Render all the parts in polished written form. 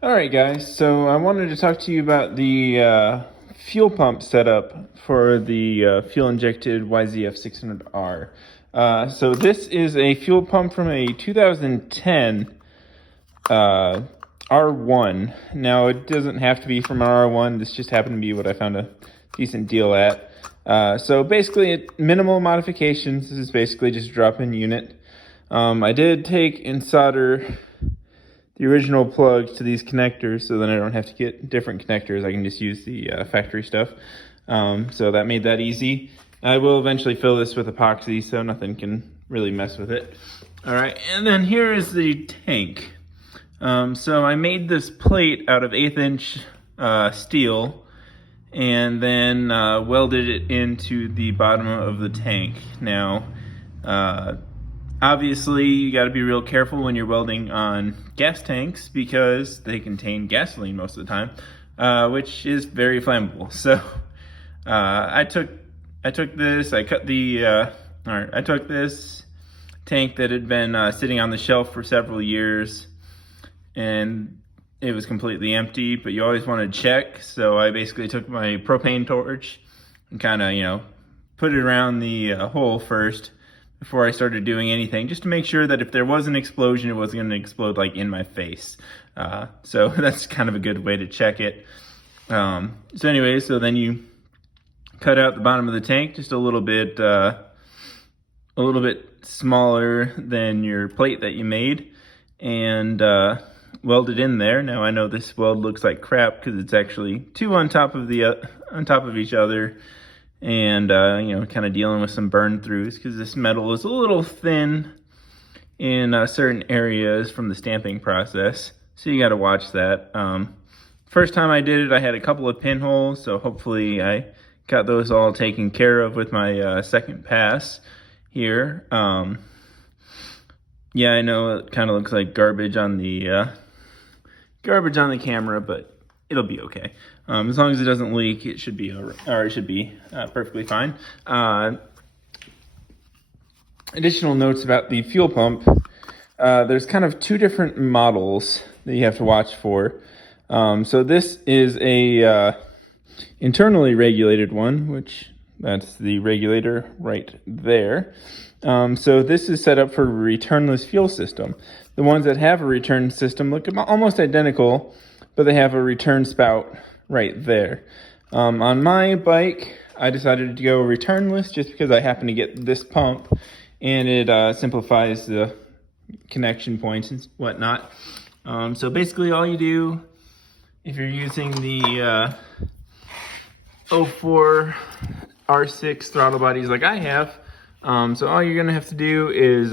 Alright guys, so I wanted to talk to you about the fuel pump setup for the fuel-injected Yzf600r. So this is a fuel pump from a 2010 R1. Now it doesn't have to be from an R1, this just happened to be what I found a decent deal at. So basically minimal modifications. This is basically just a drop-in unit. I did take and solder the original plugs to these connectors, so then I don't have to get different connectors. I can just use the factory stuff. So that made that easy. I will eventually fill this with epoxy, so nothing can really mess with it. All right, and then here is the tank. So I made this plate out of 1/8 inch steel, and then welded it into the bottom of the tank. Now, obviously, you got to be real careful when you're welding on gas tanks because they contain gasoline most of the time, which is very flammable. So I took this. I cut the I took this tank that had been sitting on the shelf for several years, and it was completely empty. But you always want to check, so I basically took my propane torch and kind of put it around the hole first before I started doing anything, just to make sure that if there was an explosion, it wasn't going to explode like in my face. So that's kind of a good way to check it. So anyway, so then you cut out the bottom of the tank just a little bit smaller than your plate that you made, and weld it in there. Now I know this weld looks like crap because it's actually two on top of each other. And kind of dealing with some burn throughs because this metal is a little thin in certain areas from the stamping process, so you got to watch that. First time I did it, I had a couple of pinholes, so hopefully I got those all taken care of with my second pass here. Yeah, I know it kind of looks like garbage on the camera, but it'll be okay. As long as it doesn't leak, it should be perfectly fine. Additional notes about the fuel pump. There's kind of two different models that you have to watch for. So this is a internally regulated one, which that's the regulator right there. So this is set up for a returnless fuel system. The ones that have a return system look almost identical, but they have a return spout right there. On my bike, I decided to go returnless just because I happen to get this pump, and it simplifies the connection points and whatnot. So basically all you do, if you're using the 04 R6 throttle bodies like I have, so all you're gonna have to do is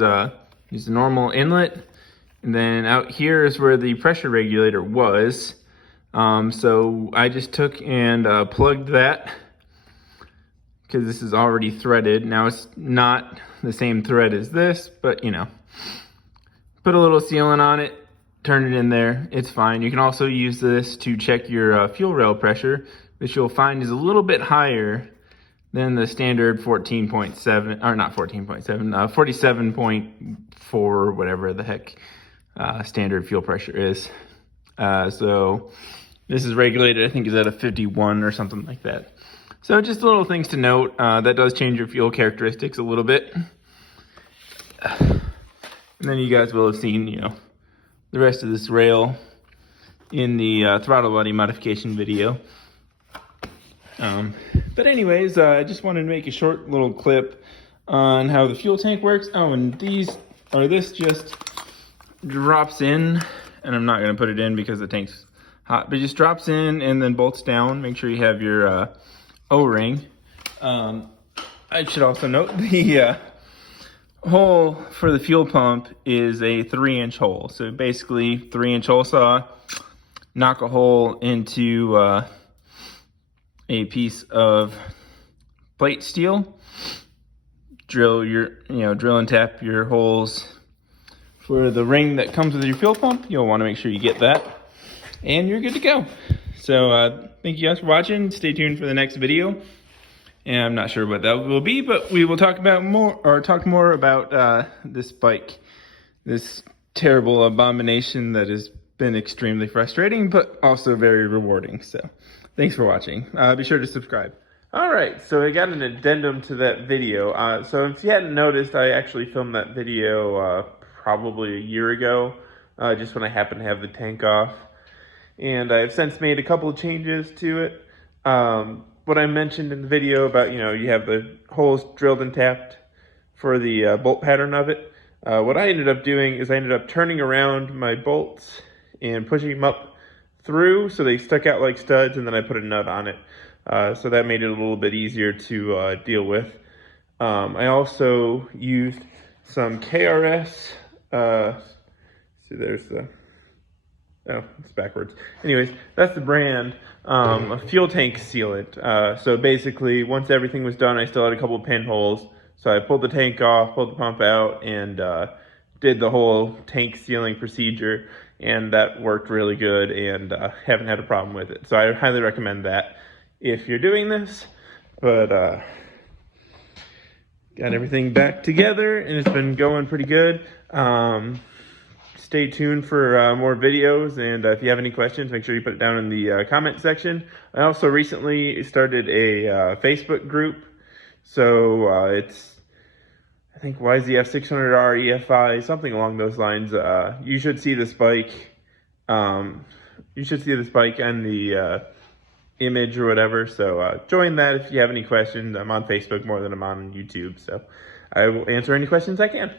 use the normal inlet, and then out here is where the pressure regulator was. So I just took and plugged that because this is already threaded. Now it's not the same thread as this, but put a little sealant on it, turn it in there, it's fine. You can also use this to check your fuel rail pressure, which you'll find is a little bit higher than the standard 14.7, or not 14.7, 47.4, whatever the heck standard fuel pressure is. So this is regulated, I think, is at a 51 or something like that. So just little things to note. That does change your fuel characteristics a little bit. And then you guys will have seen, the rest of this rail in the throttle body modification video. But anyways, I just wanted to make a short little clip on how the fuel tank works. Oh, and this just drops in, and I'm not going to put it in because the tank's hot, but it just drops in and then bolts down. Make sure you have your O-ring. I should also note the hole for the fuel pump is a 3-inch hole. So basically 3-inch hole saw, knock a hole into a piece of plate steel, drill and tap your holes for the ring that comes with your fuel pump. You'll want to make sure you get that, and you're good to go. So thank you guys for watching. Stay tuned for the next video, and I'm not sure what that will be, but we will talk more about this bike, this terrible abomination that is been extremely frustrating, but also very rewarding. So thanks for watching. Be sure to subscribe. All right, so I got an addendum to that video. So if you hadn't noticed, I actually filmed that video probably a year ago, just when I happened to have the tank off. And I've since made a couple of changes to it. What I mentioned in the video about, you have the holes drilled and tapped for the bolt pattern of it. What I ended up doing is I ended up turning around my bolts and pushing them up through so they stuck out like studs, and then I put a nut on it. So that made it a little bit easier to deal with. I also used some KRS, see there's the, oh, it's backwards. Anyways, that's the brand, a fuel tank sealant. So basically, once everything was done, I still had a couple of pinholes. So I pulled the tank off, pulled the pump out, and did the whole tank sealing procedure. And that worked really good, and haven't had a problem with it. So I highly recommend that if you're doing this. But got everything back together, and it's been going pretty good. Stay tuned for more videos, and if you have any questions, make sure you put it down in the comment section. I also recently started a Facebook group. So it's, I think, Yzf600r EFI, something along those lines. You should see this bike. You should see this bike and the image or whatever. So join that if you have any questions. I'm on Facebook more than I'm on YouTube, so I will answer any questions I can.